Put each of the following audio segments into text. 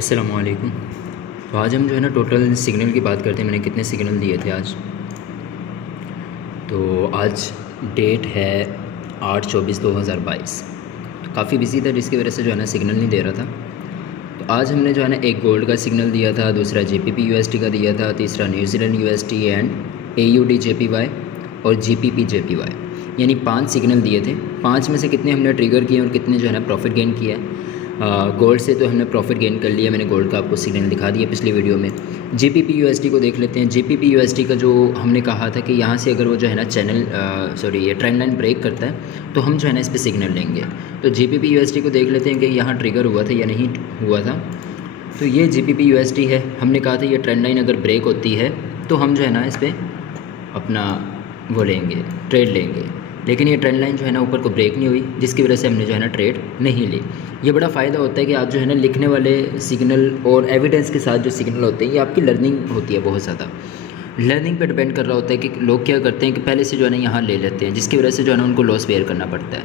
अस्सलामुअलैकुम। तो आज हम जो है ना टोटल सिग्नल की बात करते हैं। मैंने कितने सिग्नल दिए थे आज। तो आज डेट है 8/24/2022। तो काफ़ी बिजी था जिसकी वजह से जो है ना सिग्नल नहीं दे रहा था। तो आज हमने जो है ना एक गोल्ड का सिग्नल दिया था, दूसरा JPP USD का दिया था, तीसरा New Zealand USD and AUD JPY और GPP JPY, यानी 5 सिग्नल दिए थे। 5 में से कितने हमने ट्रिगर किए और कितने जो है ना प्रॉफिट गेन किया है। गोल्ड से तो हमने प्रॉफिट गेन कर लिया, मैंने गोल्ड का आपको सिग्नल दिखा दिया पिछली वीडियो में। JPP USD को देख लेते हैं। JPP USD का जो हमने कहा था कि यहाँ से अगर वो जो है ना ये ट्रेंड लाइन ब्रेक करता है तो हम जो है ना इस पर सिग्नल लेंगे। तो JPP USD को देख लेते हैं कि यहाँ ट्रिगर हुआ था या नहीं हुआ था। तो ये JPP USD है। हमने कहा था ये ट्रेंड लाइन अगर ब्रेक होती है तो हम जो है ना इस पर अपना वो लेंगे, ट्रेड लेंगे। लेकिन ये ट्रेंड लाइन जो है ना ऊपर को ब्रेक नहीं हुई, जिसकी वजह से हमने जो है ना ट्रेड नहीं ली। ये बड़ा फ़ायदा होता है कि आप जो है ना लिखने वाले सिग्नल और एविडेंस के साथ जो सिग्नल होते हैं ये आपकी लर्निंग होती है। बहुत ज़्यादा लर्निंग पे डिपेंड कर रहा होता है कि लोग क्या करते हैं कि पहले से जो है ना यहाँ ले लेते हैं, जिसकी वजह से जो है ना उनको लॉस बेयर करना पड़ता है।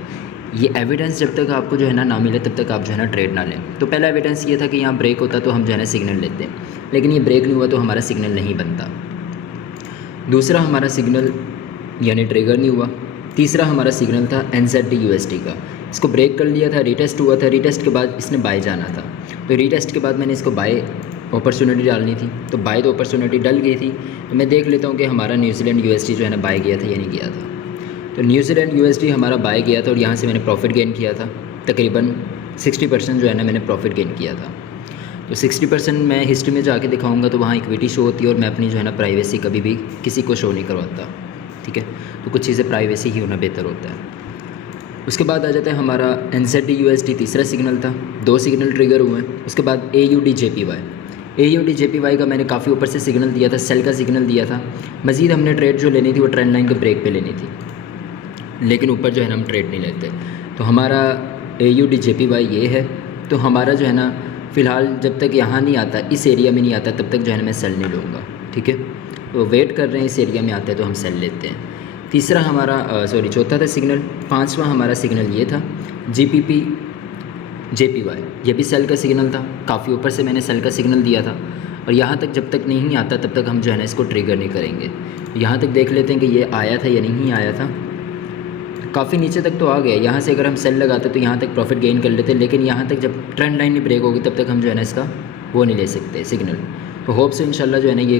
ये एविडेंस जब तक आपको जो है ना मिले तब तक आप जो है ना ट्रेड ना लें। तो पहला एविडेंस ये था कि यहाँ ब्रेक होता तो हम जो है ना सिग्नल लेते हैं, लेकिन ये ब्रेक नहीं हुआ तो हमारा सिग्नल नहीं बनता। दूसरा हमारा सिग्नल यानी ट्रिगर नहीं हुआ। तीसरा हमारा सिग्नल था NZD USD का। इसको ब्रेक कर लिया था, रीटेस्ट हुआ था। रीटेस्ट के बाद इसने बाय जाना था, तो रीटेस्ट के बाद मैंने इसको बाय अपॉर्चुनिटी डालनी थी। तो बाय तो अपॉर्चुनिटी डल गई थी। तो मैं देख लेता हूँ कि हमारा न्यूजीलैंड USD जो है ना बाय गया था या नहीं गया था। तो न्यूजीलैंड USD हमारा बाय गया था और यहाँ से मैंने प्रॉफिट गेन किया था। तकरीबन 60% जो है ना मैंने प्रॉफिट गेन किया था। तो 60% मैं हिस्ट्री में जाके दिखाऊंगा तो वहाँ इक्विटी शो होती है और मैं अपनी जो है ना प्राइवेसी कभी भी किसी को शो नहीं करवाता। ठीक है, तो कुछ चीज़ें प्राइवेसी ही होना बेहतर होता है। उसके बाद आ जाता है हमारा NZD USD, तीसरा सिग्नल था। 2 सिग्नल ट्रिगर हुए हैं। उसके बाद AUD JPY। AUD JPY का मैंने काफ़ी ऊपर से सिग्नल दिया था, सेल का सिग्नल दिया था। मज़ीद हमने ट्रेड जो लेनी थी वो ट्रेंड लाइन के ब्रेक पे लेनी थी, लेकिन ऊपर जो है ना हम ट्रेड नहीं लेते। तो हमारा AUD JPY ये है। तो हमारा जो है ना फ़िलहाल जब तक यहाँ नहीं आता, इस एरिया में नहीं आता, तब तक जो है ना मैं सेल नहीं लूँगा। ठीक है, तो वेट कर रहे हैं, इस एरिया में आता है तो हम सेल लेते हैं। तीसरा हमारा चौथा था सिग्नल। 5वां हमारा सिग्नल ये था GPP JPY। ये भी सेल का सिग्नल था। काफ़ी ऊपर से मैंने सेल का सिग्नल दिया था और यहाँ तक जब तक नहीं आता तब तक हम जो है ना इसको ट्रिगर नहीं करेंगे। यहाँ तक देख लेते हैं कि ये आया था या नहीं आया था। काफ़ी नीचे तक तो आ गया। यहाँ से अगर हम सेल लगाते तो यहाँ तक प्रॉफिट गेन कर लेते, लेकिन यहाँ तक जब ट्रेंड लाइन नहीं ब्रेक होगी तब तक हम जो है ना इसका वो नहीं ले सकते सिग्नल। तो होप से इंशाल्लाह जो है ना ये